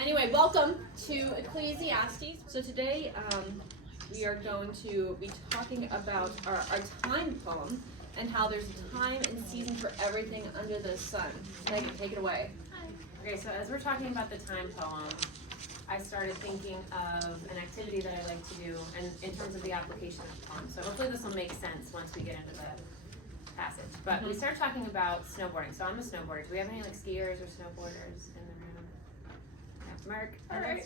Anyway, welcome to Ecclesiastes. So today we are going to be talking about our time poem and how there's a time and season for everything under the sun. Megan, take it away. Okay, so as we're talking about the time poem, I started thinking of an activity that I like to do and in terms of the application of the poem. So hopefully this will make sense once we get into the passage. But we start talking about snowboarding. So I'm a snowboarder. Do we have any like skiers or snowboarders in the room? Yeah, Mark. All right.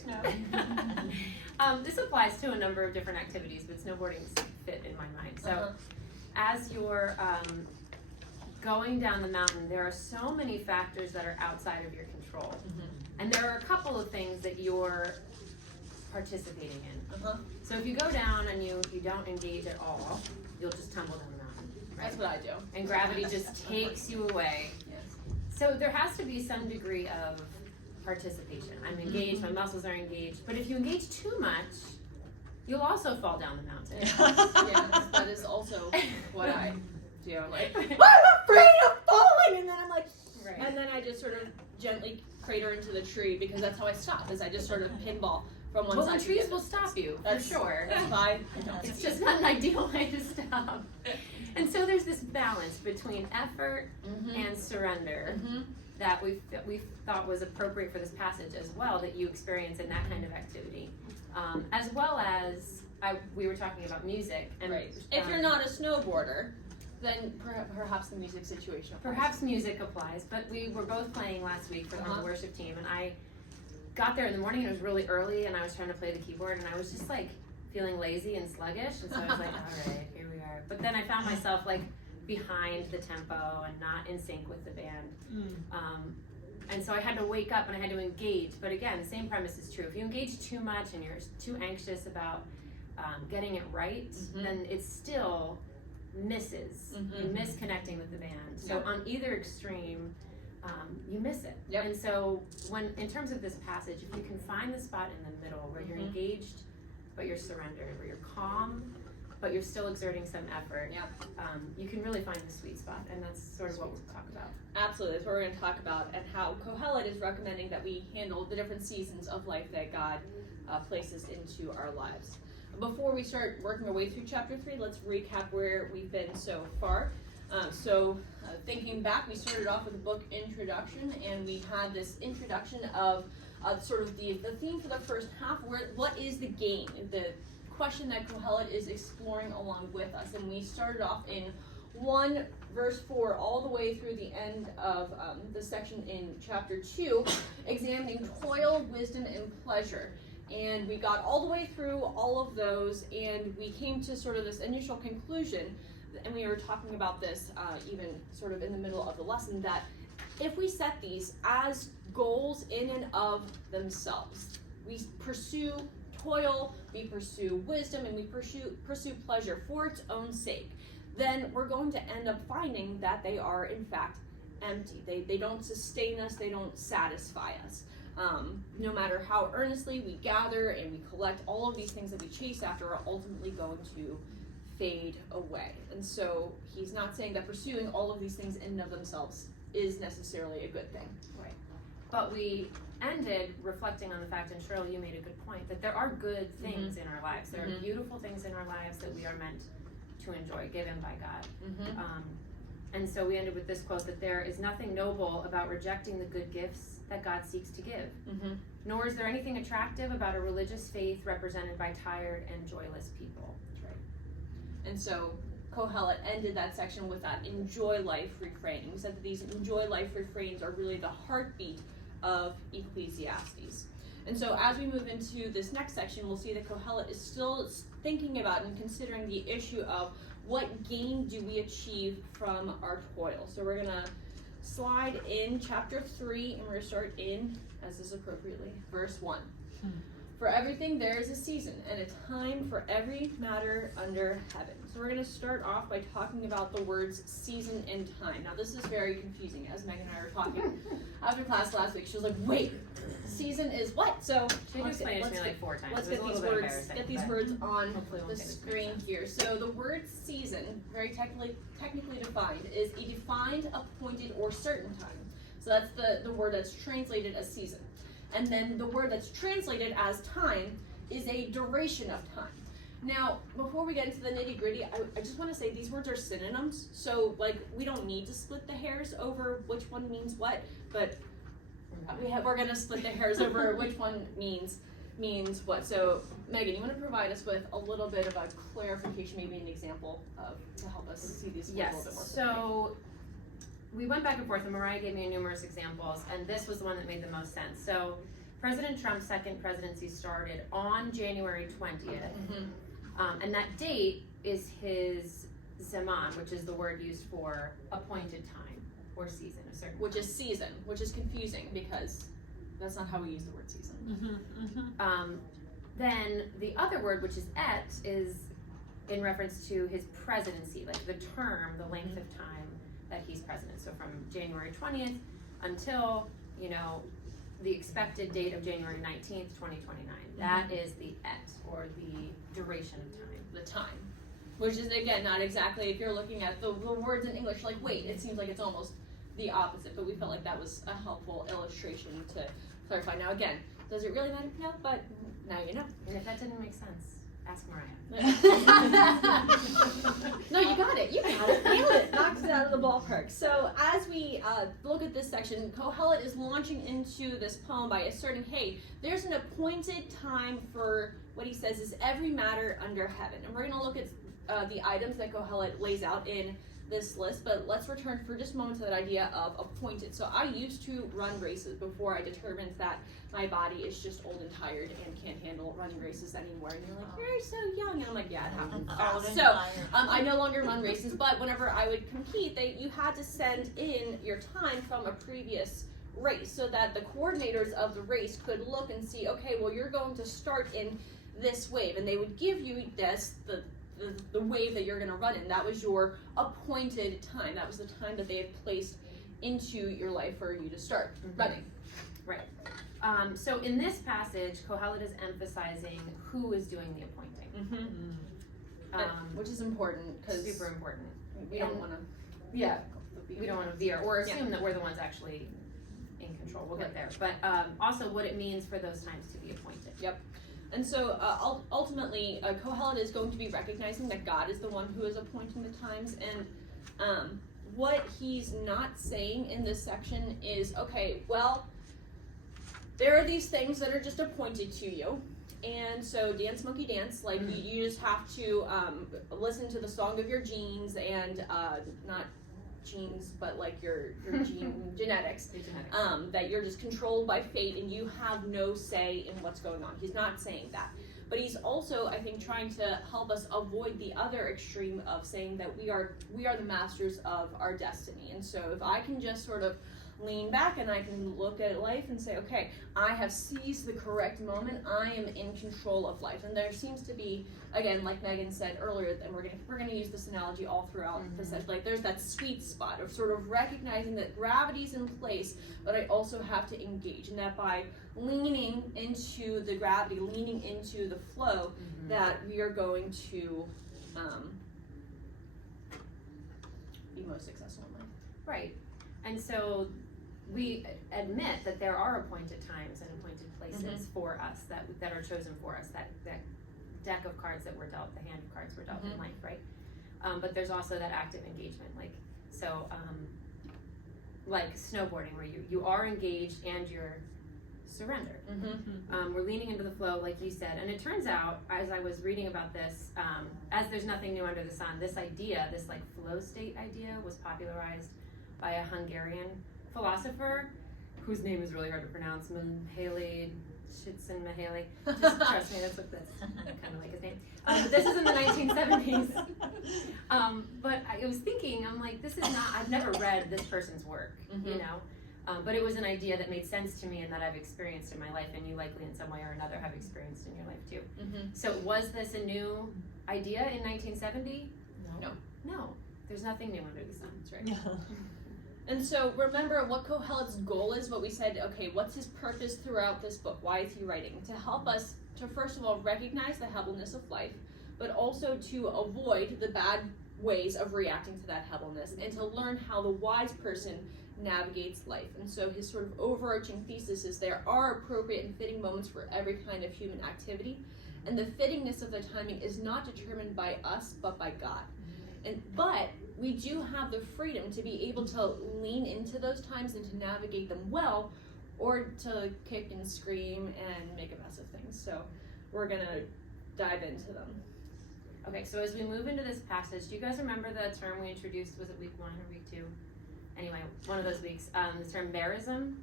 This applies to a number of different activities, but snowboarding's fit in my mind. So as you're going down the mountain, there are so many factors that are outside of your control. And there are a couple of things that you're participating in. So if you go down and you don't engage at all, you'll just tumble down the mountain. Right? That's what I do. And gravity just takes you away. Yes. So there has to be some degree of participation. I'm engaged, my muscles are engaged. But if you engage too much, you'll also fall down the mountain. Yes, that is also what I do. I'm like, I'm afraid of falling! And then I'm like, and then I just sort of gently crater into the tree because that's how I stop, is I just sort of pinball from one side to the other. Well, the trees will stop you, for sure. That's fine. It's just not an ideal way to stop. And so there's this balance between effort and surrender that we thought was appropriate for this passage as well, that you experience in that kind of activity. As well as, we were talking about music. And, if you're not a snowboarder, then perhaps the music situation applies. Perhaps music applies, but we were both playing last week for the worship team, and I got there in the morning, and it was really early, and I was trying to play the keyboard, and I was just like feeling lazy and sluggish, and so I was like, all right, here we are. But then I found myself like behind the tempo and not in sync with the band. And so I had to wake up and I had to engage. But again, the same premise is true. If you engage too much and you're too anxious about getting it right, then it still misses. You miss connecting with the band. So on either extreme, you miss it. And so in terms of this passage, if you can find the spot in the middle where you're engaged, but you're surrendered, where you're calm, but you're still exerting some effort, you can really find the sweet spot, and that's sort of what we'll talk about. Absolutely, that's what we're going to talk about, and how Kohelet is recommending that we handle the different seasons of life that God places into our lives. Before we start working our way through chapter 3, let's recap where we've been so far. Thinking back, we started off with a book introduction, and we had this introduction of sort of the theme for the first half, what is the game? The question that Kohelet is exploring along with us. And we started off in 1 verse 4 all the way through the end of the section in chapter 2, examining toil, wisdom, and pleasure. And we got all the way through all of those, and we came to sort of this initial conclusion, and we were talking about this even sort of in the middle of the lesson, that if we set these as goals in and of themselves, we pursue toil, we pursue wisdom, and we pursue pleasure for its own sake, then we're going to end up finding that they are in fact empty. They don't sustain us, they don't satisfy us. No matter how earnestly we gather and we collect, all of these things that we chase after are ultimately going to fade away. And so he's not saying that pursuing all of these things in and of themselves is necessarily a good thing. Right. But we ended reflecting on the fact, and Cheryl, you made a good point, that there are good things in our lives. There are beautiful things in our lives that we are meant to enjoy, given by God. And so we ended with this quote, that there is nothing noble about rejecting the good gifts that God seeks to give. Nor is there anything attractive about a religious faith represented by tired and joyless people. That's right. And so Kohelet ended that section with that enjoy life refrain. We said that these enjoy life refrains are really the heartbeat of Ecclesiastes. And so as we move into this next section, we'll see that Kohelet is still thinking about and considering the issue of what gain do we achieve from our toil. So we're going to slide in chapter 3, and we're going to start in, as is appropriately, verse 1. For everything there is a season, and a time for every matter under heaven. So we're going to start off by talking about the words season and time. Now this is very confusing, as Megan and I were talking after class last week. She was like, wait, season is what? So she explained it to me like 4 times. Let's get these words on the screen here. So the word season, very technically defined, is a defined, appointed, or certain time. So that's the word that's translated as season. And then the word that's translated as time is a duration of time. Now, before we get into the nitty-gritty, I just want to say these words are synonyms. So, like, we don't need to split the hairs over which one means what, but we're going to split the hairs over which one means what. So, Megan, you want to provide us with a little bit of a clarification, maybe an example to help us see these words a little bit more clearly? So we went back and forth, and Mariah gave me numerous examples, and this was the one that made the most sense. So President Trump's second presidency started on January 20th, and that date is his zaman, which is the word used for appointed time or season, a certain Which is season, which is confusing because that's not how we use the word season. Then the other word, which is et, is in reference to his presidency, like the term, the length of time that he's president. So from January 20th until, the expected date of January 19th, 2029. That is the et, or the duration of time. The time. Which is, again, not exactly, if you're looking at the words in English, like, wait, it seems like it's almost the opposite, but we felt like that was a helpful illustration to clarify. Now, again, does it really matter? No, but now you know. And if that didn't make sense, ask Mariah. No, you got it. You got it. Nailed it. Knocked it out of the ballpark. So as we look at this section, Kohelet is launching into this poem by asserting, hey, there's an appointed time for what he says is every matter under heaven. And we're going to look at the items that Kohelet lays out in this list, but let's return for just a moment to that idea of appointed. So I used to run races before I determined that my body is just old and tired and can't handle running races anymore. And you're like, you're so young. And I'm like, yeah, it happens fast. So I no longer run races, but whenever I would compete, you had to send in your time from a previous race so that the coordinators of the race could look and see, okay, well, you're going to start in this wave, and they would give you the wave that you're going to run in. That was your appointed time. That was the time that they had placed into your life for you to start running. Right. So in this passage, Kohelet is emphasizing who is doing the appointing. Which is important, because super important. We don't want to. Yeah. We don't want to veer or assume that we're the ones actually in control. We'll get there. But also what it means for those times to be appointed. Yep. And so ultimately, Kohelet is going to be recognizing that God is the one who is appointing the times. And what he's not saying in this section is, okay, well, there are these things that are just appointed to you. And so dance, monkey, dance. Like, you just have to listen to the song of your genes and not genes, but like your genetics, that you're just controlled by fate and you have no say in what's going on. He's not saying that, but he's also, I think, trying to help us avoid the other extreme of saying that we are the masters of our destiny. And so if I can just sort of lean back and I can look at life and say, okay, I have seized the correct moment, I am in control of life. And there seems to be, again, like Megan said earlier, and we're gonna use this analogy all throughout the session, like there's that sweet spot of sort of recognizing that gravity's in place, but I also have to engage, and that by leaning into the gravity, leaning into the flow, that we are going to be most successful in life. Right. And so we admit that there are appointed times and appointed places for us that are chosen for us, that deck of cards that we're dealt, the hand of cards we're dealt in life, right? But there's also that active engagement, like snowboarding, where you are engaged and you're surrendered. We're leaning into the flow, like you said, and it turns out, as I was reading about this, as there's nothing new under the sun, this idea, this like flow state idea, was popularized by a Hungarian philosopher whose name is really hard to pronounce, Mihaly Csikszentmihalyi. Just trust me, that's kind of like his name. But this is in the 1970s. But I was thinking, I'm like, this is not, I've never read this person's work, you know? But it was an idea that made sense to me and that I've experienced in my life, and you likely in some way or another have experienced in your life too. So was this a new idea in 1970? No. There's nothing new under the sun. That's right. And so remember what Kohelet's goal is, what we said, okay, what's his purpose throughout this book? Why is he writing? To help us to, first of all, recognize the heaviness of life, but also to avoid the bad ways of reacting to that heaviness, and to learn how the wise person navigates life. And so his sort of overarching thesis is there are appropriate and fitting moments for every kind of human activity, and the fittingness of the timing is not determined by us but by God. But we do have the freedom to be able to lean into those times and to navigate them well, or to kick and scream and make a mess of things. So we're gonna dive into them. Okay, so as we move into this passage, do you guys remember the term we introduced? Was it week 1 or week 2? Anyway, one of those weeks. The term berism,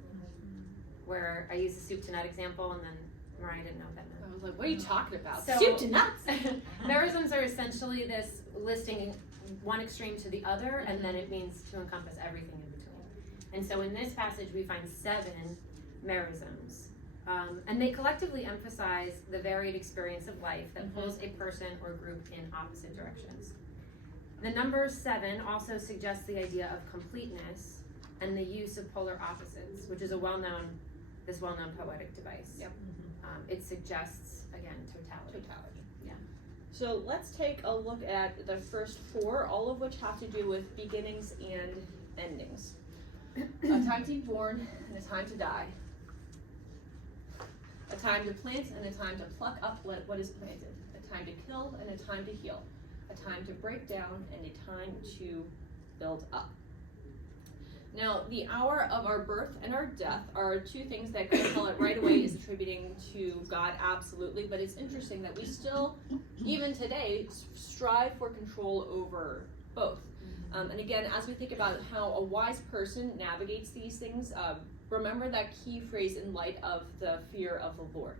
where I used the soup to nut example, and then Mariah didn't know what that meant. I was like, what are you talking about? So, soup to nuts! Berisms are essentially this listing one extreme to the other, and then it means to encompass everything in between. And so in this passage, we find 7 merisms. And they collectively emphasize the varied experience of life that pulls a person or group in opposite directions. The number 7 also suggests the idea of completeness and the use of polar opposites, which is a well-known poetic device. Yep. It suggests, again, totality. Yeah. So let's take a look at the first 4, all of which have to do with beginnings and endings. A time to be born and a time to die. A time to plant and a time to pluck up what is planted. A time to kill and a time to heal. A time to break down and a time to build up. Now, the hour of our birth and our death are 2 things that Cohen right away is attributing to God, absolutely, but it's interesting that we still, even today, strive for control over both. And again, as we think about how a wise person navigates these things, remember that key phrase in light of the fear of the Lord.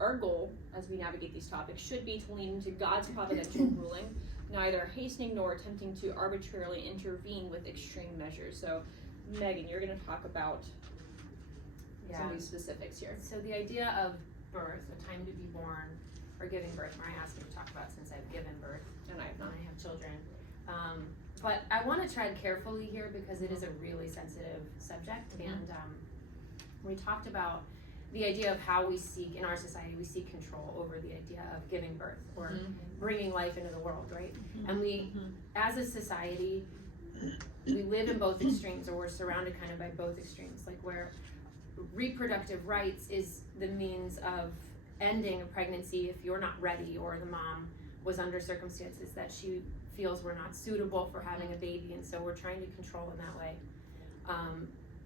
Our goal, as we navigate these topics, should be to lean into God's providential ruling, neither hastening nor attempting to arbitrarily intervene with extreme measures. So, Megan, you're going to talk about some of these specifics here. So the idea of birth, a time to be born, or giving birth, Mariah asked me to talk about since I've given birth, And I have not. and I have children. But I want to tread carefully here because it is a really sensitive subject, and we talked about the idea of how we seek, in our society, we seek control over the idea of giving birth or bringing life into the world, right? And we, as a society, we live in both extremes, or we're surrounded kind of by both extremes, like where reproductive rights is the means of ending a pregnancy if you're not ready, or the mom was under circumstances that she feels were not suitable for having a baby, and so we're trying to control in that way.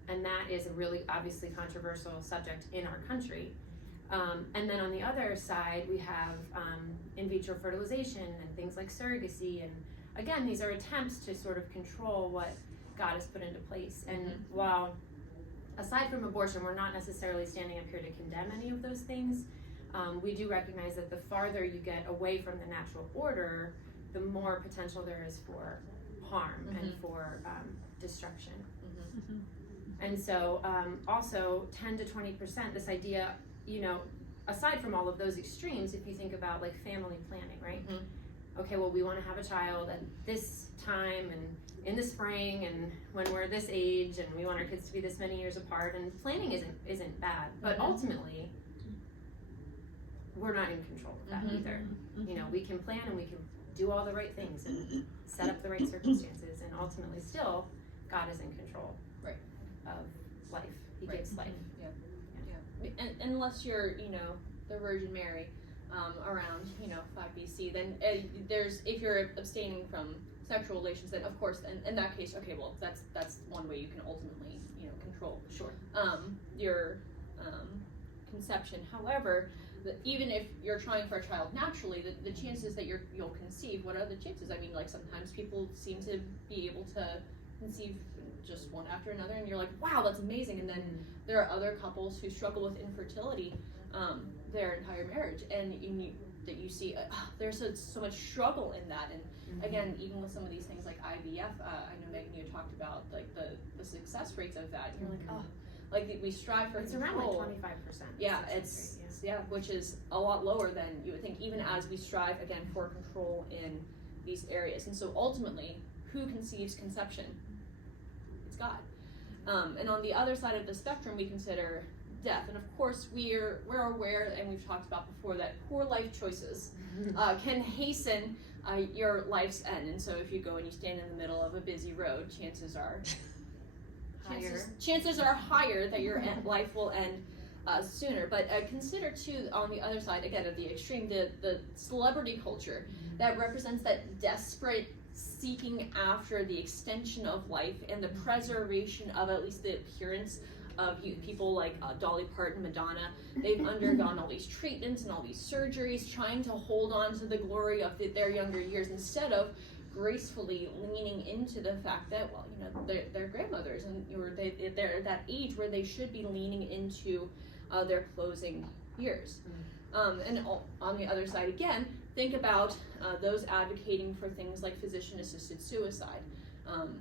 And that is a really obviously controversial subject in our country. And then on the other side, we have in vitro fertilization and things like surrogacy. And again, these are attempts to sort of control what God has put into place. And while aside from abortion, we're not necessarily standing up here to condemn any of those things, we do recognize that the farther you get away from the natural order, the more potential there is for harm and for destruction. And so also 10 to 20%, this idea, you know, aside from all of those extremes, if you think about like family planning, right? Okay, well, we want to have a child at this time and in the spring and when we're this age, and we want our kids to be this many years apart, and planning isn't bad, but ultimately we're not in control of that either. You know, we can plan and we can do all the right things and set up the right circumstances, and ultimately still God is in control of life. He gives life. And unless you're, you know, the Virgin Mary around, you know, 5 BC, then there's, if you're abstaining from sexual relations, then of course, in that case, okay, well, that's one way you can ultimately, you know, control your conception. However, even if you're trying for a child naturally, the chances that you'll conceive, what are the chances? I mean, like, sometimes people seem to be able to conceive just one after another, and you're like, wow, that's amazing. And then there are other couples who struggle with infertility their entire marriage, and you see there's so much struggle in that. And again, even with some of these things like IVF, I know Megan, you talked about like the success rates of that. You're like, like we strive for control. Around like 25%. Yeah, it's which is a lot lower than you would think, even as we strive again for control in these areas. And so ultimately, who conceives conception? It's God. And on the other side of the spectrum, we consider death. And of course, we're aware, and we've talked about before, that poor life choices can hasten your life's end. And so if you go and you stand in the middle of a busy road, chances are chances are higher that your life will end sooner. But consider too, on the other side, again, of the extreme, the celebrity culture that represents that desperate seeking after the extension of life and the preservation of at least the appearance of people like Dolly Parton, Madonna. They've undergone all these treatments and all these surgeries trying to hold on to the glory of their younger years instead of gracefully leaning into the fact that, well, you know, they're grandmothers and they're at that age where they should be leaning into their closing years. And on the other side, again, think about those advocating for things like physician-assisted suicide.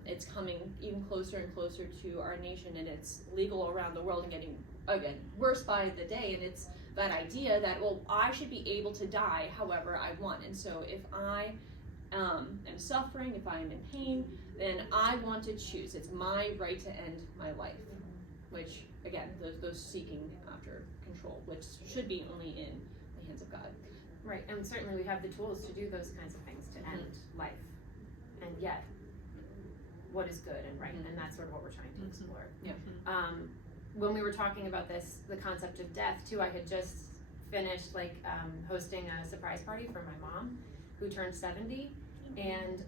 It's coming even closer and closer to our nation, and it's legal around the world and getting, again, worse by the day. And it's that idea that, well, I should be able to die however I want. And so if I am suffering, if I am in pain, then I want to choose. It's my right to end my life, which, again, those seeking after control, which should be only in the hands of God. Right, and certainly we have the tools to do those kinds of things to end life. And yet, what is good and right, and that's sort of what we're trying to explore. Yeah. When we were talking about this, the concept of death too, I had just finished hosting a surprise party for my mom, who turned 70, and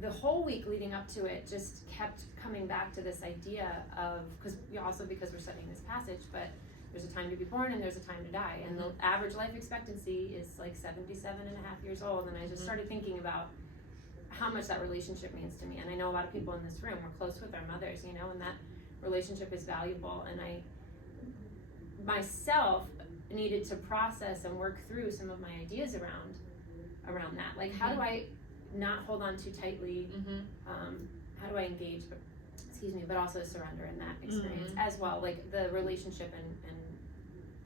the whole week leading up to it just kept coming back to this idea of, because we're studying this passage, but there's a time to be born and there's a time to die, and the average life expectancy is like 77 and a half years old, and I just started thinking about how much that relationship means to me. And I know a lot of people in this room, we're close with our mothers, you know, and that relationship is valuable. And I myself needed to process and work through some of my ideas around that. Like, how do I not hold on too tightly? How do I engage, but also surrender in that experience as well, like the relationship and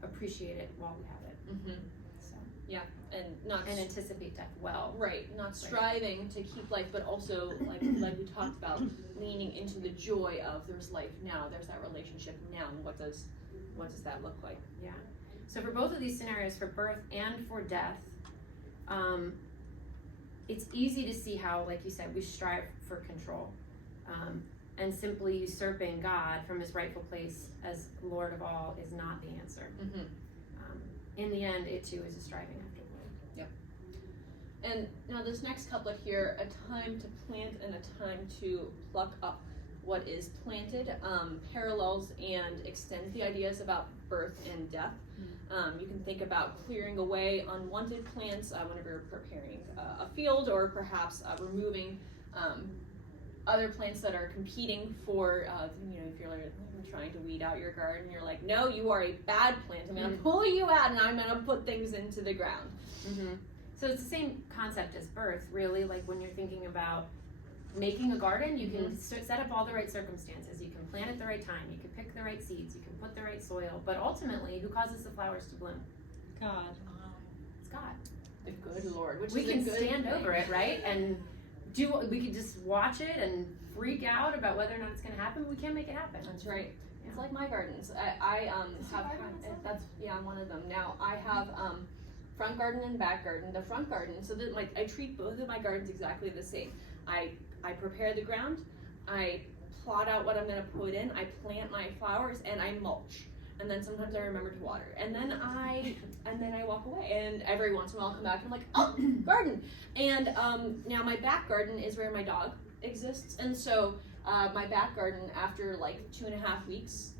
appreciate it while we have it. So yeah, and anticipate death well. Right, not striving to keep life, but also like we talked about, leaning into the joy of there's life now, there's that relationship now, and what does that look like? Yeah. So for both of these scenarios, for birth and for death, it's easy to see how, like you said, we strive for control, and simply usurping God from his rightful place as Lord of all is not the answer. In the end, it too is a striving after glory. Yep. And now this next couplet here, a time to plant and a time to pluck up what is planted, parallels and extends the ideas about birth and death. You can think about clearing away unwanted plants whenever you're preparing a field, or perhaps removing other plants that are competing for, if you're like trying to weed out your garden, you're like, no, you are a bad plant. I'm going to pull you out and I'm going to put things into the ground. So it's the same concept as birth, really. Like when you're thinking about making a garden, you can set up all the right circumstances. You can plant at the right time. You can pick the right seeds. You can put the right soil. But ultimately, who causes the flowers to bloom? God. It's God. The good Lord. Which we is can a good stand thing. over it, right? And we could just watch it and freak out about whether or not it's going to happen. We can't make it happen. That's right. Yeah. It's like my gardens. I have I'm one of them. Now I have front garden and back garden. The front garden, so that I treat both of my gardens exactly the same. I prepare the ground, I plot out what I'm going to put in, I plant my flowers, and I mulch. And then sometimes I remember to water. And then I walk away. And every once in a while I'll come back and I'm like, oh, garden. And now my back garden is where my dog exists. And so my back garden, after like 2.5 weeks,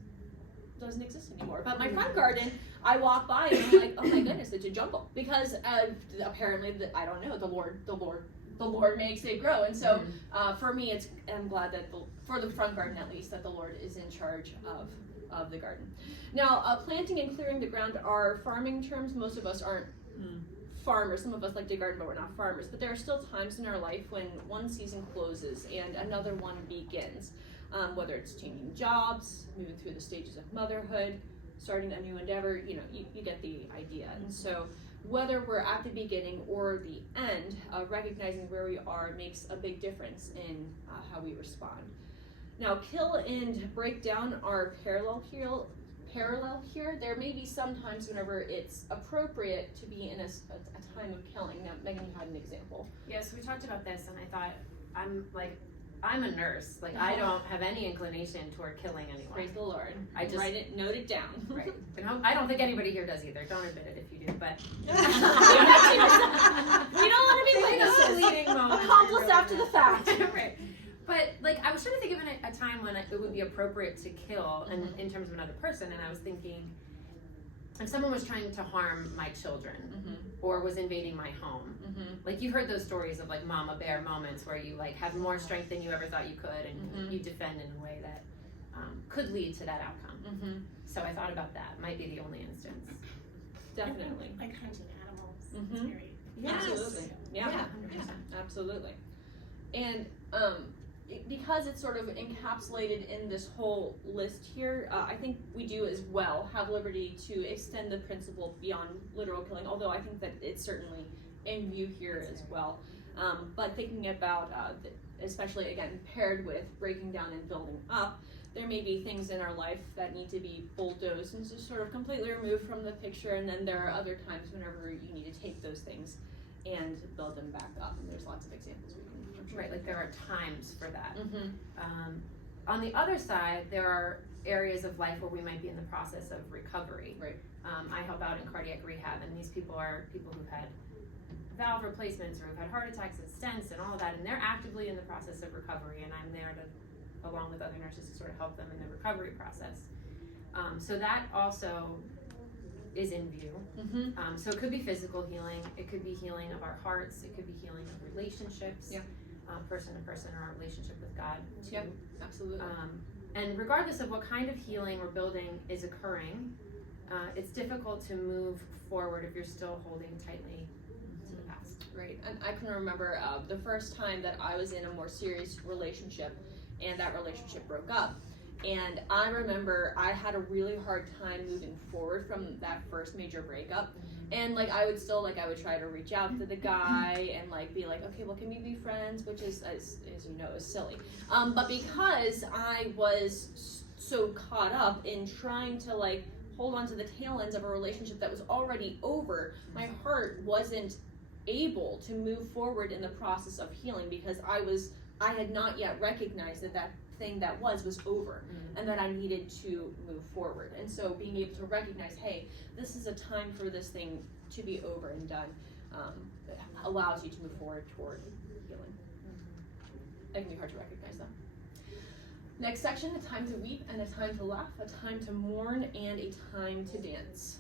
doesn't exist anymore. But my front garden, I walk by and I'm like, oh my goodness, it's a jungle. Because apparently, I don't know, the Lord makes it grow. And so for me, I'm glad that for the front garden at least, that the Lord is in charge of the garden. Now, planting and clearing the ground are farming terms. Most of us aren't farmers. Some of us like to garden, but we're not farmers. But there are still times in our life when one season closes and another one begins. Whether it's changing jobs, moving through the stages of motherhood, starting a new endeavor, you get the idea. And so whether we're at the beginning or the end, recognizing where we are makes a big difference in how we respond. Now, kill and break down are parallel here. There may be some times whenever it's appropriate to be in a time of killing. Now, Megan, you had an example. Yes, we talked about this, and I thought, I'm like, I'm a nurse. Like, I don't have any inclination toward killing anyone. Praise the Lord. I just note it down. Right. And I don't think anybody here does either. Don't admit it if you do, but We don't want to be witnesses. Accomplice after the fact. Right. But like, I was trying to think of a time when it would be appropriate to kill, and in terms of another person, and I was thinking, if someone was trying to harm my children or was invading my home, like you've heard those stories of like mama bear moments where you like have more strength than you ever thought you could, and you defend in a way that could lead to that outcome. So I thought about that. Might be the only instance. Definitely. Like hunting animals. It's very Absolutely. Yeah. 100%. Absolutely. And because it's sort of encapsulated in this whole list here, I think we do as well have liberty to extend the principle beyond literal killing, although I think that it's certainly in view here as well. But thinking about, especially again, paired with breaking down and building up, there may be things in our life that need to be bulldozed and just sort of completely removed from the picture, and then there are other times whenever you need to take those things and build them back up, and there's lots of examples we can. Right, like there are times for that. On the other side, there are areas of life where we might be in the process of recovery. Right. I help out in cardiac rehab, and these people are people who've had valve replacements or who've had heart attacks and stents and all of that, and they're actively in the process of recovery, and I'm there to, along with other nurses, to sort of help them in the recovery process. So that also is in view. So it could be physical healing, it could be healing of our hearts, it could be healing of relationships, person to person, or our relationship with God too. Yep, absolutely. And regardless of what kind of healing or building is occurring, it's difficult to move forward if you're still holding tightly to the past. Right, and I can remember the first time that I was in a more serious relationship, and that relationship broke up. And I remember I had a really hard time moving forward from that first major breakup. And like I would try to reach out to the guy and like be like, okay, well, can we be friends? Which is, as you know, is silly. But because I was so caught up in trying to like hold on to the tail ends of a relationship that was already over, my heart wasn't able to move forward in the process of healing because I had not yet recognized that thing that was over, and that I needed to move forward. And so being able to recognize, hey, this is a time for this thing to be over and done, allows you to move forward toward healing. It can be hard to recognize that. Next section, a time to weep and a time to laugh, a time to mourn and a time to dance.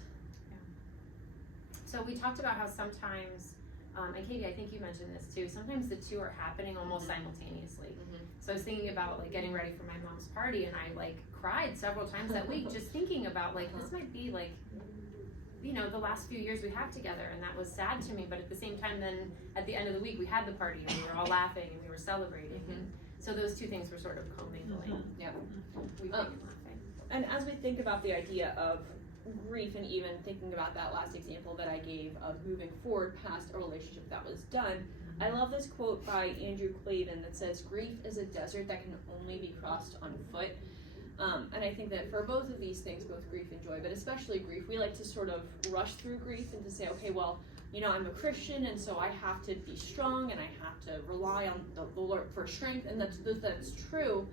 So we talked about how sometimes, and Katie, I think you mentioned this too, sometimes the two are happening almost simultaneously. So I was thinking about like getting ready for my mom's party, and I like cried several times that week just thinking about like this might be like, you know, the last few years we had together, and that was sad to me. But at the same time, then at the end of the week we had the party and we were all laughing and we were celebrating. And so those two things were sort of commingling. Yeah. Weeping and laughing. And as we think about the idea of grief, and even thinking about that last example that I gave of moving forward past a relationship that was done, I love this quote by Andrew Clavin that says, "Grief is a desert that can only be crossed on foot." And I think that for both of these things, both grief and joy, but especially grief, we like to sort of rush through grief and to say, okay, well, you know, I'm a Christian, and so I have to be strong, and I have to rely on the Lord for strength, and that's true.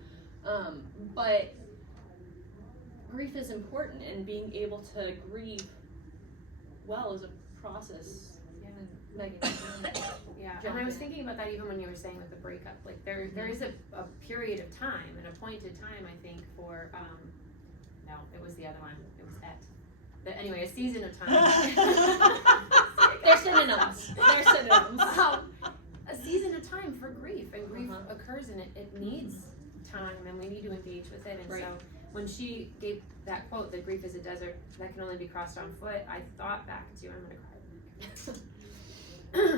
But grief is important, and being able to grieve well is a process. Megan. Yeah, and I was thinking about that even when you were saying with the breakup. Like there is a period of time, an appointed time, I think, for no, it was the other one. It was but anyway, a season of time. They're synonyms. A season of time for grief, and grief occurs, and it needs time, and we need to engage with it. And so when she gave that quote, that grief is a desert that can only be crossed on foot, I thought back to, I'm gonna cry.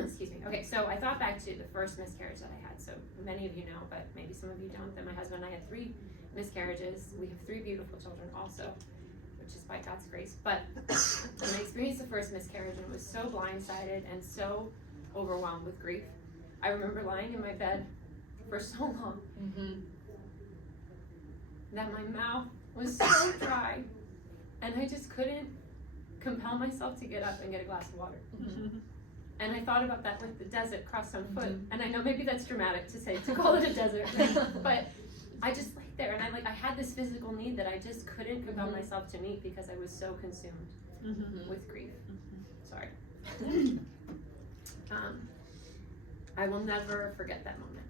Excuse me. Okay, so I thought back to the first miscarriage that I had. So many of you know, but maybe some of you don't, that my husband and I had 3 miscarriages. We have 3 beautiful children also, which is by God's grace. But when I experienced the first miscarriage, and it was so blindsided and so overwhelmed with grief, I remember lying in my bed for so long that my mouth was so dry, and I just couldn't compel myself to get up and get a glass of water. And I thought about that with the desert crossed on foot. And I know maybe that's dramatic to say, to call it a desert, but I just laid there and I had this physical need that I just couldn't compel myself to meet because I was so consumed with grief. Sorry. I will never forget that moment.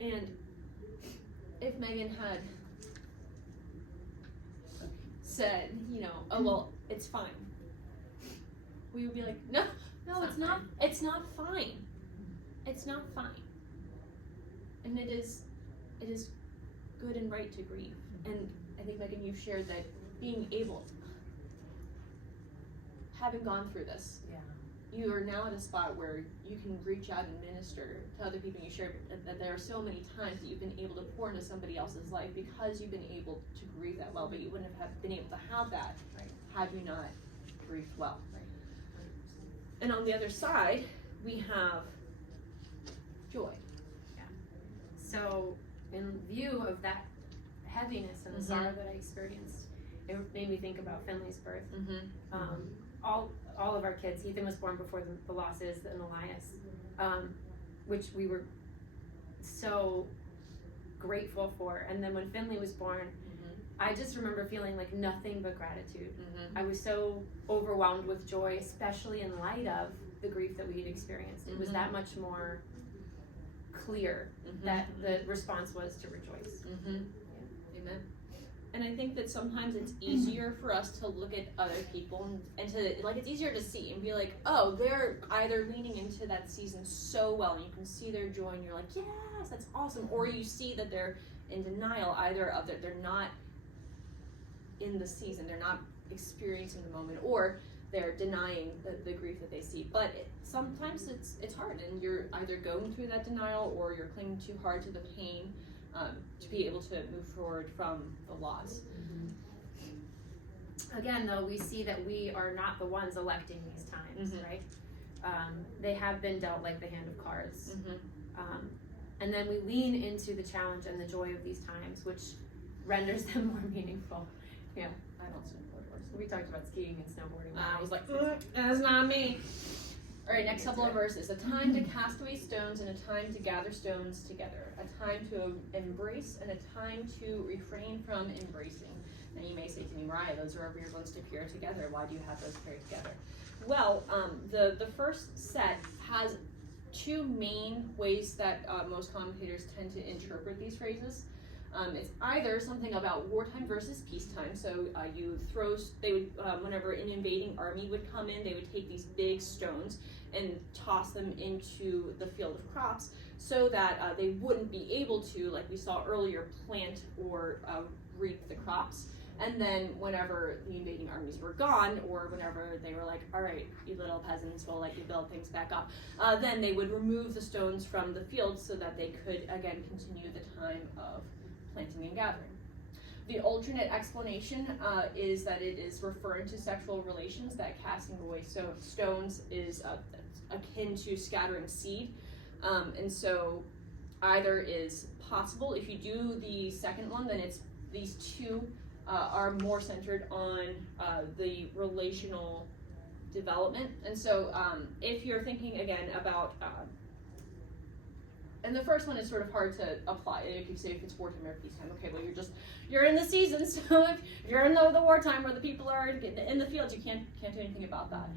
And if Megan had said, oh, well, it's fine, we would be like, no, it's not. It's not fine. It's not fine. And it is good and right to grieve. And I think, Megan, you've shared that being able, having gone through this, you are now at a spot where you can reach out and minister to other people. You share that there are so many times that you've been able to pour into somebody else's life because you've been able to grieve that well, but you wouldn't have been able to have that had you not grieved well. And on the other side, we have joy. Yeah. So in view of that heaviness and the sorrow that I experienced, it made me think about Finley's birth. All of our kids, Ethan was born before the losses and Elias, which we were so grateful for. And then when Finley was born, I just remember feeling like nothing but gratitude. I was so overwhelmed with joy, especially in light of the grief that we had experienced. It was that much more clear that the response was to rejoice. Amen. And I think that sometimes it's easier for us to look at other people and to, it's easier to see and be like, oh, they're either leaning into that season so well and you can see their joy and you're like, yes, that's awesome. Or you see that they're in denial either of that they're not in the season, they're not experiencing the moment, or they're denying the grief that they see. But sometimes it's hard and you're either going through that denial or you're clinging too hard to the pain to be able to move forward from the loss. Again, though, we see that we are not the ones electing these times, right? They have been dealt like the hand of cards. And then we lean into the challenge and the joy of these times, which renders them more meaningful. Yeah. I don't snowboard. We talked about skiing and snowboarding. I was like, that's not me. All right, next couple of verses. A time to cast away stones and a time to gather stones together. A time to embrace and a time to refrain from embracing. And you may say to me, Mariah, those are weird ones to pair together. Why do you have those paired together? Well, the first set has two main ways that most commentators tend to interpret these phrases. It's either something about wartime versus peacetime. So they would, whenever an invading army would come in, they would take these big stones and toss them into the field of crops so that they wouldn't be able to, like we saw earlier, plant or reap the crops. And then whenever the invading armies were gone, or whenever they were like, all right, you little peasants, we'll let you build things back up, then they would remove the stones from the field so that they could, again, continue the time of planting and gathering. The alternate explanation is that it is referring to sexual relations, that casting away stones is akin to scattering seed. And so either is possible. If you do the second one, then it's these two are more centered on the relational development. And so if you're thinking again about and the first one is sort of hard to apply. If you say if it's wartime or peacetime, okay, well you're in the season, so if you're in the wartime where the people are in the fields, you can't do anything about that.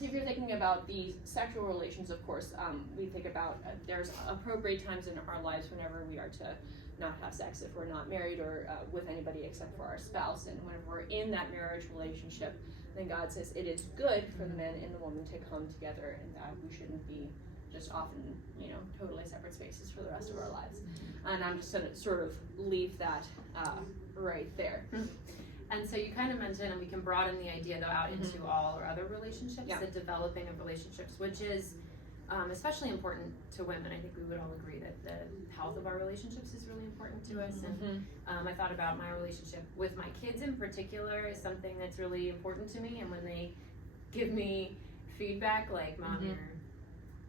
If you're thinking about the sexual relations, of course, we think about there's appropriate times in our lives whenever we are to not have sex if we're not married or with anybody except for our spouse, and whenever we're in that marriage relationship, then God says it is good for the man and the woman to come together, and that we shouldn't be just often, totally separate spaces for the rest of our lives. And I'm just going to sort of leave that right there. And so you kind of mentioned, and we can broaden the idea though out into all or other relationships, the developing of relationships, which is especially important to women. I think we would all agree that the health of our relationships is really important to us. And I thought about my relationship with my kids in particular is something that's really important to me. And when they give me feedback like, Mom, you're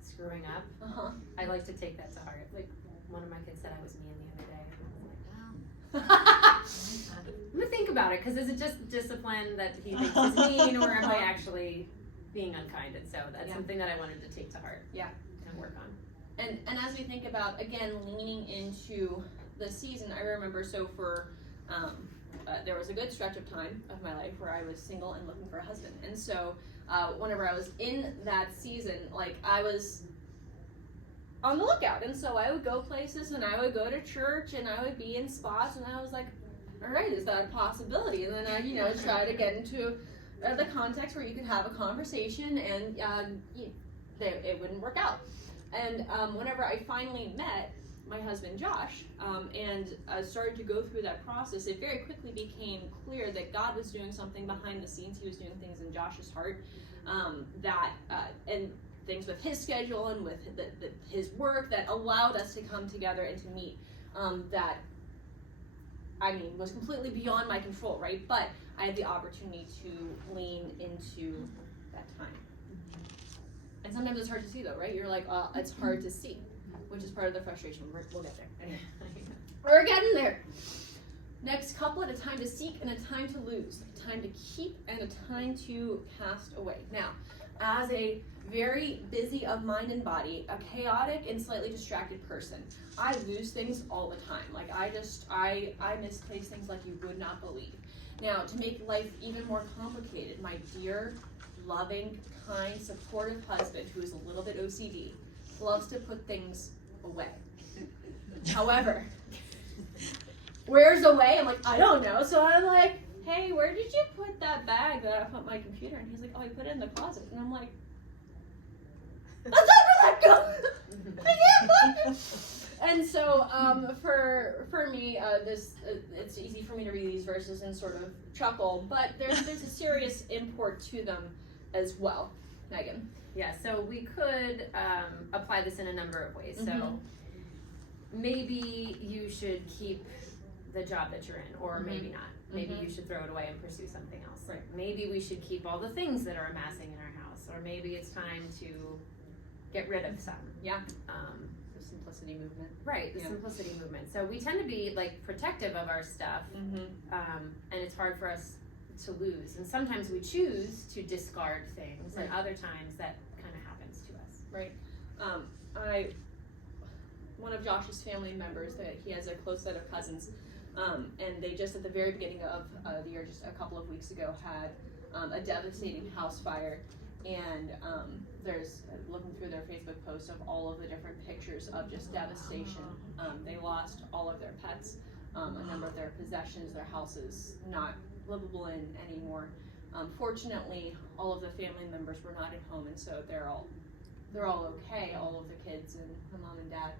screwing up, I like to take that to heart. Like one of my kids said I was mean the other day, and I was like, well, I'm gonna think about it, because is it just discipline that he thinks is mean, or am I actually being unkind, and so that's something that I wanted to take to heart. Yeah. And work on. And as we think about, again, leaning into the season, I remember, so for, there was a good stretch of time of my life where I was single and looking for a husband. And so whenever I was in that season, like, I was on the lookout. And so I would go places and I would go to church and I would be in spots, and I was like, all right, is that a possibility? And then I, try to get into the context where you could have a conversation, and it wouldn't work out. And whenever I finally met my husband Josh, and started to go through that process, it very quickly became clear that God was doing something behind the scenes. He was doing things in Josh's heart, and things with his schedule and with his work that allowed us to come together and to meet. That, I mean, was completely beyond my control, right? But I had the opportunity to lean into that time. And sometimes it's hard to see, though, right? You're like, it's hard to see, which is part of the frustration. We'll get there. Anyway. We're getting there. Next couplet: a time to seek and a time to lose, a time to keep and a time to cast away. Now, as a very busy of mind and body, a chaotic and slightly distracted person, I lose things all the time. Like, I misplace things like you would not believe. Now, to make life even more complicated, my dear, loving, kind, supportive husband, who is a little bit OCD, loves to put things away. However, where's away? I'm like, I don't know. So I'm like, hey, where did you put that bag that I put my computer in? He's like, oh, I put it in the closet. And I'm like, that's not where that goes. I can't find it. And so for me, it's easy for me to read these verses and sort of chuckle, but there's a serious import to them as well. Megan. Yeah, so we could apply this in a number of ways. Mm-hmm. So maybe you should keep the job that you're in, or maybe not. Maybe you should throw it away and pursue something else. Right. Maybe we should keep all the things that are amassing in our house, or maybe it's time to get rid of some. Yeah. The simplicity movement. Right, the simplicity movement. So we tend to be like protective of our stuff, and it's hard for us to lose. And sometimes we choose to discard things, and other times that kind of happens to us. Right. One of Josh's family members, that he has a close set of cousins, and they just at the very beginning of the year, just a couple of weeks ago, had a devastating house fire. And there's, looking through their Facebook posts of all of the different pictures of just devastation. They lost all of their pets, a number of their possessions, their houses not livable in anymore. Fortunately, all of the family members were not at home, and so they're all okay, all of the kids and her mom and dad.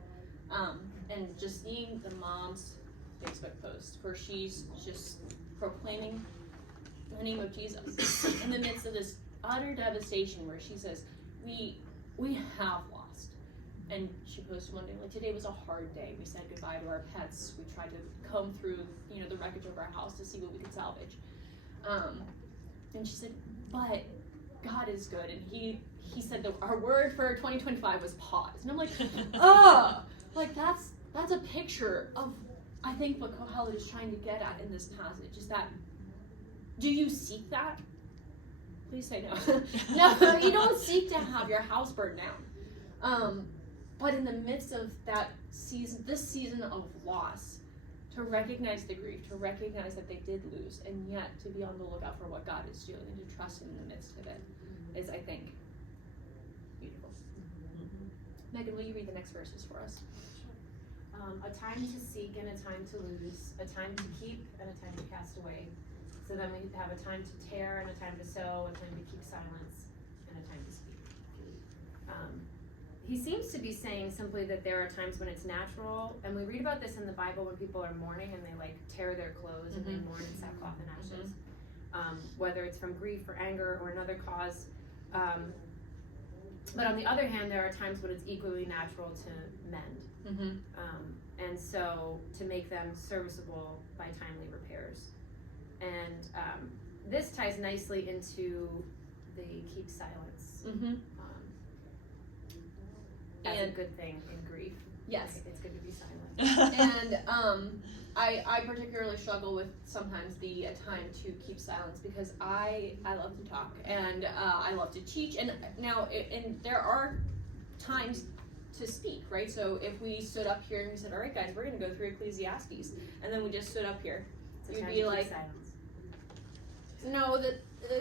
And just seeing the mom's Facebook post where she's just proclaiming the name of Jesus in the midst of this utter devastation, where she says, we have lost. And she posted one day, like, today was a hard day. We said goodbye to our pets. We tried to comb through, the wreckage of our house to see what we could salvage. And she said, but God is good. And he said that our word for 2025 was pause. And I'm like, like that's a picture of, I think, what Kohelet is trying to get at in this passage, is that, do you seek that? Please say no. No, you don't seek to have your house burned down. But in the midst of that season, this season of loss, to recognize the grief, to recognize that they did lose, and yet to be on the lookout for what God is doing and to trust Him in the midst of it, is, I think, beautiful. Megan, will you read the next verses for us? A time to seek and a time to lose, a time to keep and a time to cast away. So then we have a time to tear and a time to sow, a time to keep silence, and a time to speak. He seems to be saying simply that there are times when it's natural, and we read about this in the Bible when people are mourning and they like tear their clothes and they mourn in sackcloth and ashes, whether it's from grief or anger or another cause. But on the other hand, there are times when it's equally natural to mend, and so to make them serviceable by timely repairs. And this ties nicely into the keep silence as a good thing in grief. Yes. It's good to be silent. And I particularly struggle with sometimes the time to keep silence because I love to talk and I love to teach. And now, and there are times to speak, right? So if we stood up here and we said, all right, guys, we're going to go through Ecclesiastes, and then we just stood up here, you'd be like, no,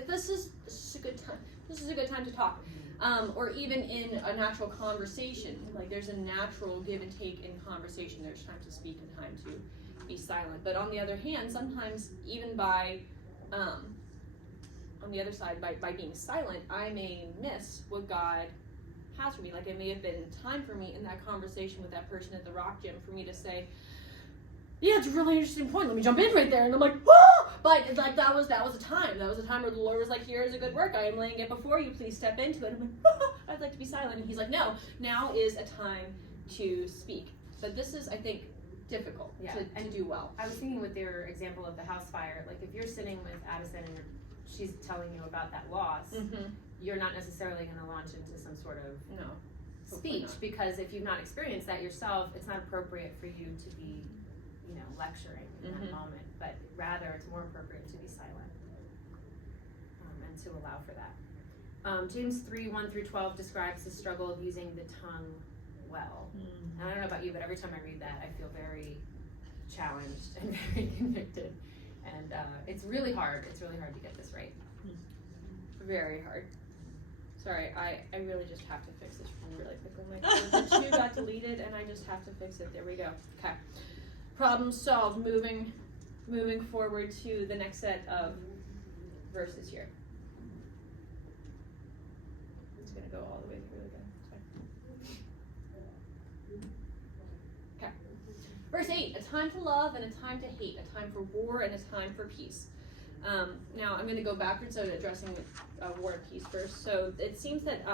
this is a good time. This is a good time to talk. Or even in a natural conversation, like there's a natural give and take in conversation. There's time to speak and time to be silent. But on the other hand, sometimes even by, on the other side, by being silent, I may miss what God has for me. Like it may have been time for me in that conversation with that person at the rock gym for me to say, yeah, it's a really interesting point. Let me jump in right there. And I'm like, ah! But like that was a time. That was a time where the Lord was like, here's a good work. I am laying it before you. Please step into it. And I'm like, ah! I'd like to be silent. And he's like, no, now is a time to speak. But this is, I think, difficult to do well. I was thinking with your example of the house fire, like if you're sitting with Addison and she's telling you about that loss, you're not necessarily going to launch into some sort of speech, because if you've not experienced that yourself, it's not appropriate for you to be, lecturing in that moment, but rather it's more appropriate to be silent and to allow for that. James 3:1-12 describes the struggle of using the tongue well. And I don't know about you, but every time I read that, I feel very challenged and very convicted. And it's really hard. It's really hard to get this right. Very hard. Sorry, I really just have to fix this really quickly. The two got deleted, and I just have to fix it. There we go. Okay. Problem solved. Moving forward to the next set of verses here. It's going to go all the way through again. Okay. Verse 8, a time to love and a time to hate, a time for war and a time for peace. Now I'm going to go backwards, so addressing war and peace first. So it seems that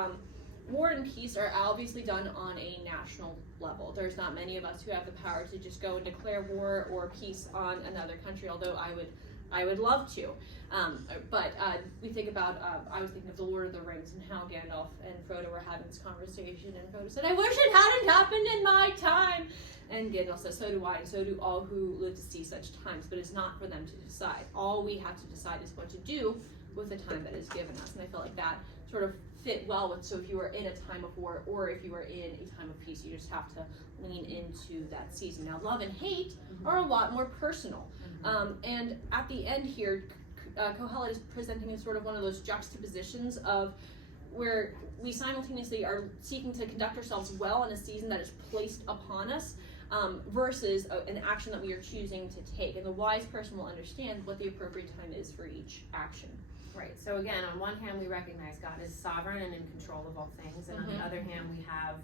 war and peace are obviously done on a national level. There's not many of us who have the power to just go and declare war or peace on another country, although I would love to. But we think about, I was thinking of the Lord of the Rings and how Gandalf and Frodo were having this conversation, and Frodo said, I wish it hadn't happened in my time. And Gandalf says, so do I, and so do all who live to see such times, but it's not for them to decide. All we have to decide is what to do with the time that is given us. And I felt like that sort of fit well with, so if you are in a time of war or if you are in a time of peace, you just have to lean into that season. Now, love and hate are a lot more personal. And at the end here, Kohelet is presenting as sort of one of those juxtapositions of where we simultaneously are seeking to conduct ourselves well in a season that is placed upon us, versus an action that we are choosing to take. And the wise person will understand what the appropriate time is for each action. Right. So again, on one hand, we recognize God is sovereign and in control of all things, and on the other hand, we have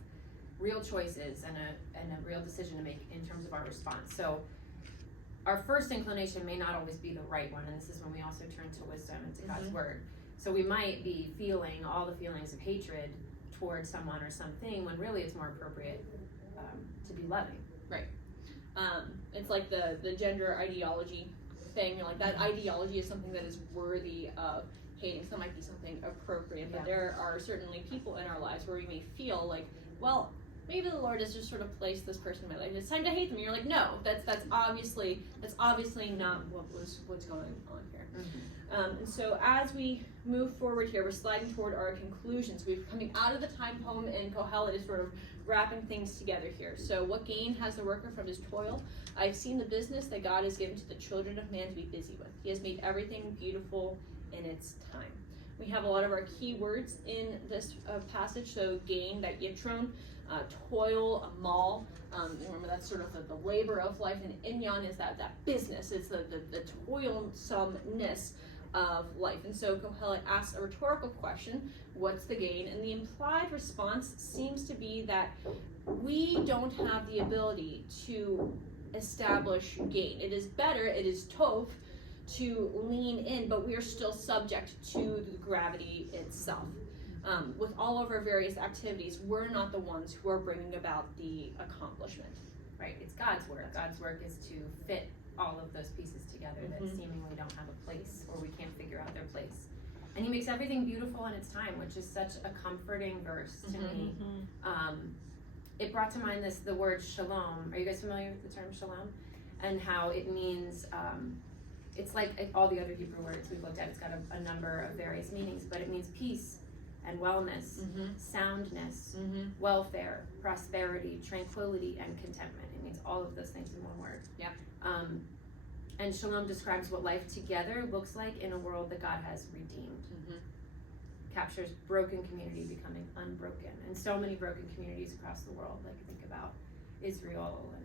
real choices and a real decision to make in terms of our response. So our first inclination may not always be the right one, and this is when we also turn to wisdom and to God's word. So we might be feeling all the feelings of hatred towards someone or something when really it's more appropriate to be loving. Right. It's like the gender ideology thing. Like that ideology is something that is worthy of hating. So it might be something appropriate, but there are certainly people in our lives where we may feel like, well, maybe the Lord has just sort of placed this person in my life. It's time to hate them. And you're like, no, that's obviously not what's going on here. And so as we move forward here, we're sliding toward our conclusions. We're coming out of the time poem, and Kohelet is sort of wrapping things together here. So what gain has the worker from his toil? I've seen the business that God has given to the children of man to be busy with. He has made everything beautiful in its time. We have a lot of our key words in this passage. So gain, that yitron, toil, amal. Remember, that's sort of the labor of life, and inyan is that business. It's the toilsomeness of life. And so Kohelet asks a rhetorical question, what's the gain? And the implied response seems to be that we don't have the ability to establish gain. It is better, it is tov, to lean in, but we are still subject to the gravity itself. With all of our various activities, we're not the ones who are bringing about the accomplishment. Right, it's God's work. God's work is to fit all of those pieces together that seemingly don't have a place, or we can't figure out their place. And he makes everything beautiful in its time, which is such a comforting verse to me. it brought to mind the word shalom. Are you guys familiar with the term shalom? And how it means, it's like all the other Hebrew words we've looked at. It's got a number of various meanings, but it means peace and wellness, soundness, welfare, prosperity, tranquility, and contentment. It means all of those things in one word. Yeah. And shalom describes what life together looks like in a world that God has redeemed. Captures broken community becoming unbroken, and so many broken communities across the world. Like think about Israel, and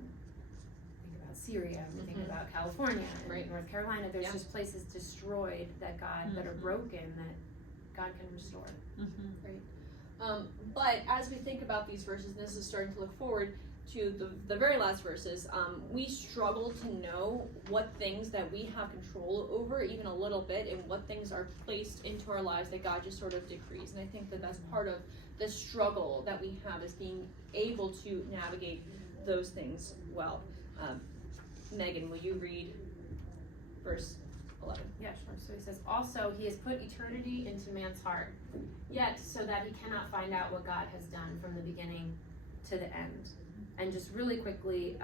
think about Syria, and think about California and North Carolina. There's just places destroyed that are broken, that God can restore. Right. But as we think about these verses, and this is starting to look forward to the very last verses, we struggle to know what things that we have control over, even a little bit, and what things are placed into our lives that God just sort of decrees. And I think that that's part of the struggle that we have, is being able to navigate those things well. Megan, will you read verse 11? Yeah, sure. So he says, also he has put eternity into man's heart, yet so that he cannot find out what God has done from the beginning to the end. And just really quickly,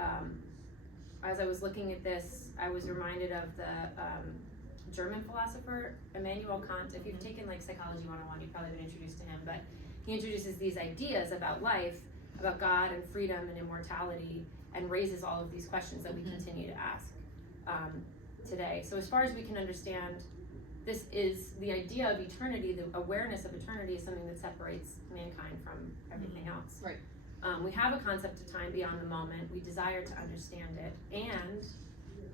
as I was looking at this, I was reminded of the German philosopher Immanuel Kant. If you've taken like Psychology 101, you've probably been introduced to him, but he introduces these ideas about life, about God and freedom and immortality, and raises all of these questions that we continue to ask today. So as far as we can understand, this is the idea of eternity. The awareness of eternity is something that separates mankind from everything else. Right. We have a concept of time beyond the moment. We desire to understand it, and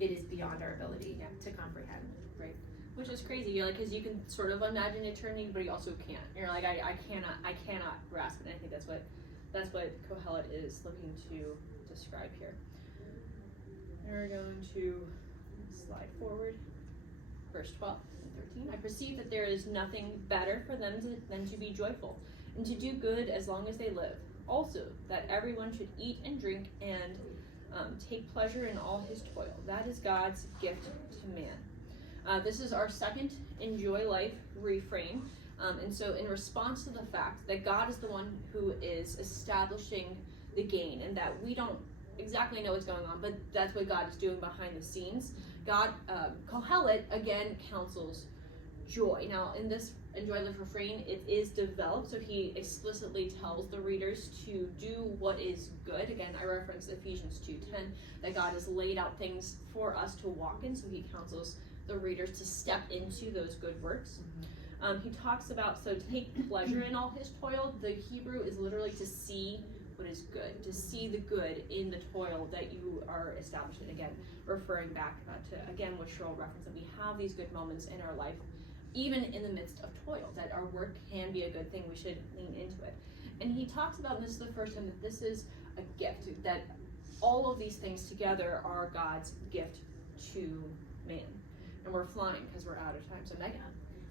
it is beyond our ability to comprehend. Right. Which is crazy. You're like, because you can sort of imagine eternity, but you also can't. You're like, I cannot grasp it. And I think that's what Kohelet is looking to describe here. And we're going to slide forward. Verse 12 and 13. I perceive that there is nothing better for them than to be joyful and to do good as long as they live. Also, that everyone should eat and drink and take pleasure in all his toil. That is God's gift to man. This is our second enjoy life refrain. And so in response to the fact that God is the one who is establishing the gain, and that we don't exactly know what's going on, but that's what God is doing behind the scenes, Kohelet again counsels joy. Now in this enjoy life refrain, it is developed, so he explicitly tells the readers to do what is good. Again, I reference Ephesians 2:10, that God has laid out things for us to walk in, so he counsels the readers to step into those good works. He talks about, so take pleasure in all his toil. The Hebrew is literally to see what is good, to see the good in the toil that you are establishing. Again, referring back to, again, what Cheryl referenced, that we have these good moments in our life, even in the midst of toil, that our work can be a good thing. We should lean into it. And he talks about, and this is the first time, that this is a gift, that all of these things together are God's gift to man. And we're flying because we're out of time. So Megan.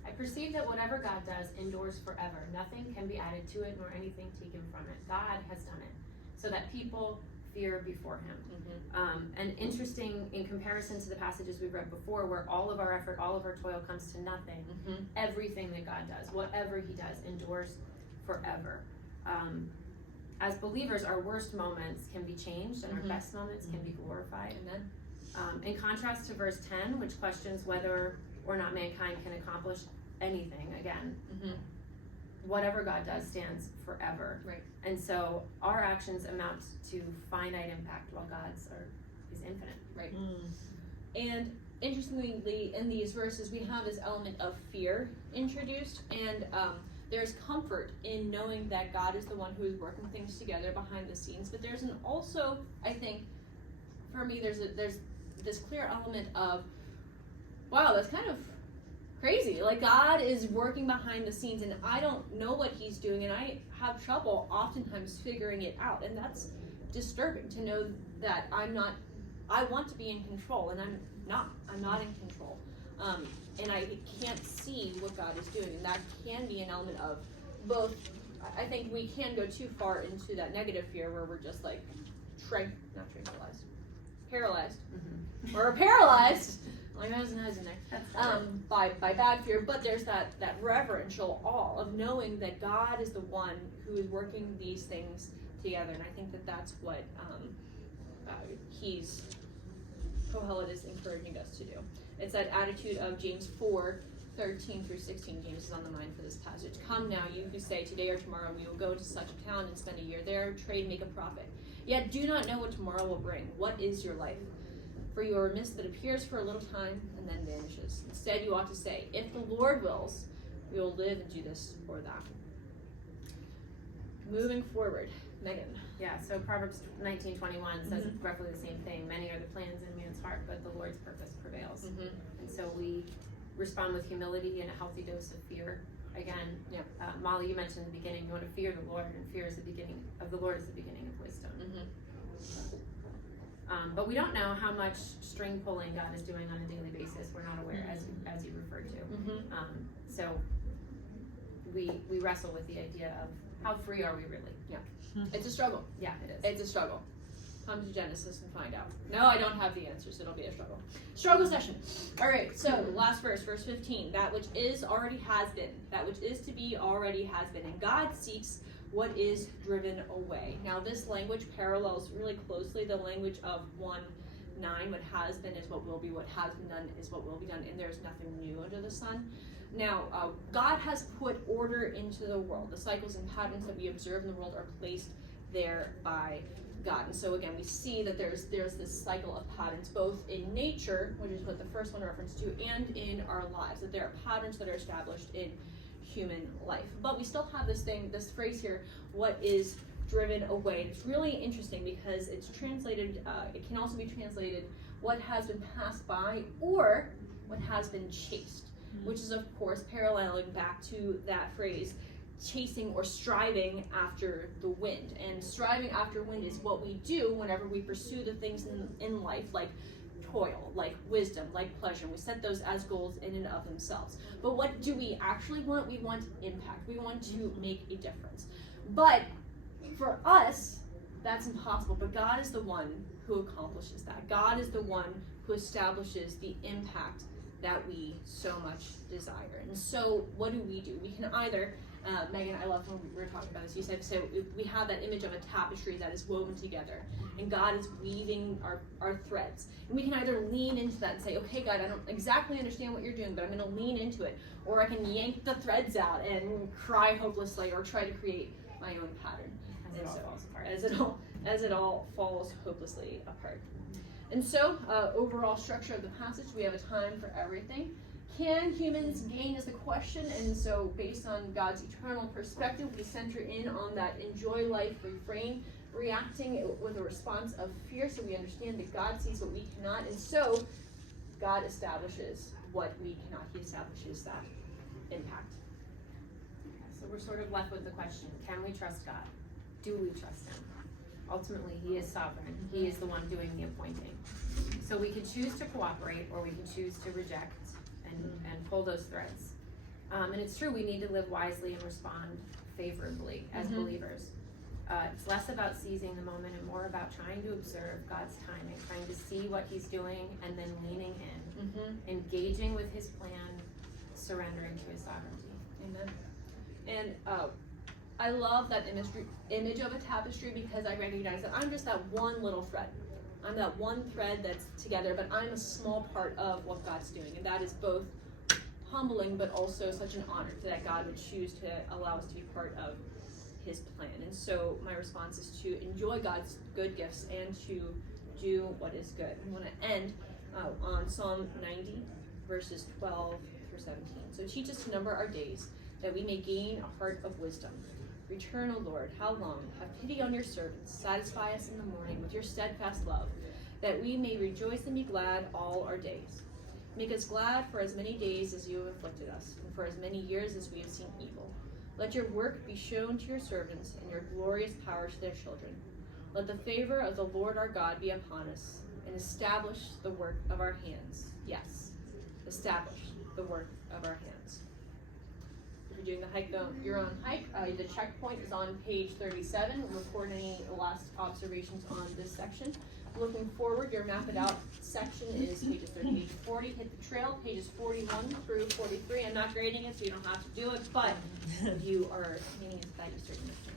I perceive that whatever God does endures forever. Nothing can be added to it, nor anything taken from it. God has done it, so that people fear before him. And interesting in comparison to the passages we've read before, where all of our effort, all of our toil comes to nothing. Everything that God does, whatever he does, endures forever. As believers, our worst moments can be changed, and our best moments can be glorified. Amen. In contrast to verse 10, which questions whether or not mankind can accomplish anything, again, whatever God does stands forever. Right. And so our actions amount to finite impact, while God's is infinite. Right. And interestingly, in these verses, we have this element of fear introduced, and there's comfort in knowing that God is the one who is working things together behind the scenes. But there's also, I think, for me, there's this clear element of, wow, that's kind of crazy. Like, God is working behind the scenes, and I don't know what he's doing, and I have trouble oftentimes figuring it out. And that's disturbing to know that I want to be in control, and I'm not in control. And I can't see what God is doing. And that can be an element of both. I think we can go too far into that negative fear where we're just like paralyzed. We're paralyzed. Like there's a nose in there. By bad fear, but there's that reverential awe of knowing that God is the one who is working these things together. And I think that that's what Kohelet is encouraging us to do. It's that attitude of James 4:13 through 16. James is on the mind for this passage. Come now, you who say, today or tomorrow we will go to such a town and spend a year there, trade, make a profit. Yet do not know what tomorrow will bring. What is your life? For you are a mist that appears for a little time and then vanishes. Instead, you ought to say, if the Lord wills, we will live and do this or that. Moving forward, Megan. Yeah, so Proverbs 19:21 says roughly the same thing. Many are the plans in man's heart, but the Lord's purpose prevails. And so we respond with humility and a healthy dose of fear. Again, Molly, you mentioned in the beginning, you want to fear the Lord, and fear is the beginning of the Lord is the beginning of wisdom. But we don't know how much string pulling God is doing on a daily basis. We're not aware, as you referred to. So we wrestle with the idea of how free are we really? It's a struggle. Yeah, it is. It's a struggle. Come to Genesis and find out. No, I don't have the answers. It'll be a struggle. Struggle session. All right, so last verse, verse 15. That which is already has been. That which is to be already has been. And God seeks what is driven away. Now, this language parallels really closely the language of 1:9. What has been is what will be. What has been done is what will be done. And there's nothing new under the sun. Now, God has put order into the world. The cycles and patterns that we observe in the world are placed there by God. And so again, we see that there's this cycle of patterns, both in nature, which is what the first one referenced to, and in our lives, that there are patterns that are established in human life. But we still have this phrase here, what is driven away. And it's really interesting because it's translated, it can also be translated, what has been passed by, or what has been chased, which is of course paralleling back to that phrase, chasing or striving after the wind. And striving after wind is what we do whenever we pursue the things in life, like toil, like wisdom, like pleasure. We set those as goals in and of themselves. But what do we actually want? We want impact. We want to make a difference. But for us, that's impossible. But God is the one who accomplishes that. God is the one who establishes the impact that we so much desire. And so what do? We can either, Megan, I love when we were talking about this, you said, so we have that image of a tapestry that is woven together, and God is weaving our threads. And we can either lean into that and say, okay, God, I don't exactly understand what you're doing, but I'm going to lean into it. Or I can yank the threads out and cry hopelessly, or try to create my own pattern. As it all falls hopelessly apart. And so, overall structure of the passage, we have a time for everything. Can humans gain is the question, and so based on God's eternal perspective, we center in on that enjoy life refrain, reacting with a response of fear, so we understand that God sees what we cannot, and so God establishes what we cannot. He establishes that impact. So we're sort of left with the question, can we trust God? Do we trust Him? Ultimately, He is sovereign. He is the one doing the appointing. So we can choose to cooperate, or we can choose to reject and pull those threads. And it's true, we need to live wisely and respond favorably as believers. It's less about seizing the moment and more about trying to observe God's timing, trying to see what He's doing and then leaning in, engaging with His plan, surrendering to His sovereignty. Amen. And I love that image of a tapestry because I recognize that I'm just that one little thread. I'm that one thread that's together, but I'm a small part of what God's doing. And that is both humbling, but also such an honor that God would choose to allow us to be part of His plan. And so my response is to enjoy God's good gifts and to do what is good. I want to end on Psalm 90, verses 12 through 17. So teach us to number our days, that we may gain a heart of wisdom. Return, O Lord, how long? Have pity on your servants. Satisfy us in the morning with your steadfast love, that we may rejoice and be glad all our days. Make us glad for as many days as you have afflicted us, and for as many years as we have seen evil. Let your work be shown to your servants, and your glorious power to their children. Let the favor of the Lord our God be upon us, and establish the work of our hands. Yes, establish the work of our hands. If you're doing the hike, your own hike, the checkpoint is on page 37. We'll record any last observations on this section. Looking forward, your map it out section is pages 38 to 40. Hit the trail, pages 41 through 43. I'm not grading it, so you don't have to do it, but you are meaning that you certainly can.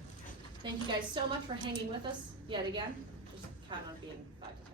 Thank you guys so much for hanging with us yet again. Just count on being 5 to 10.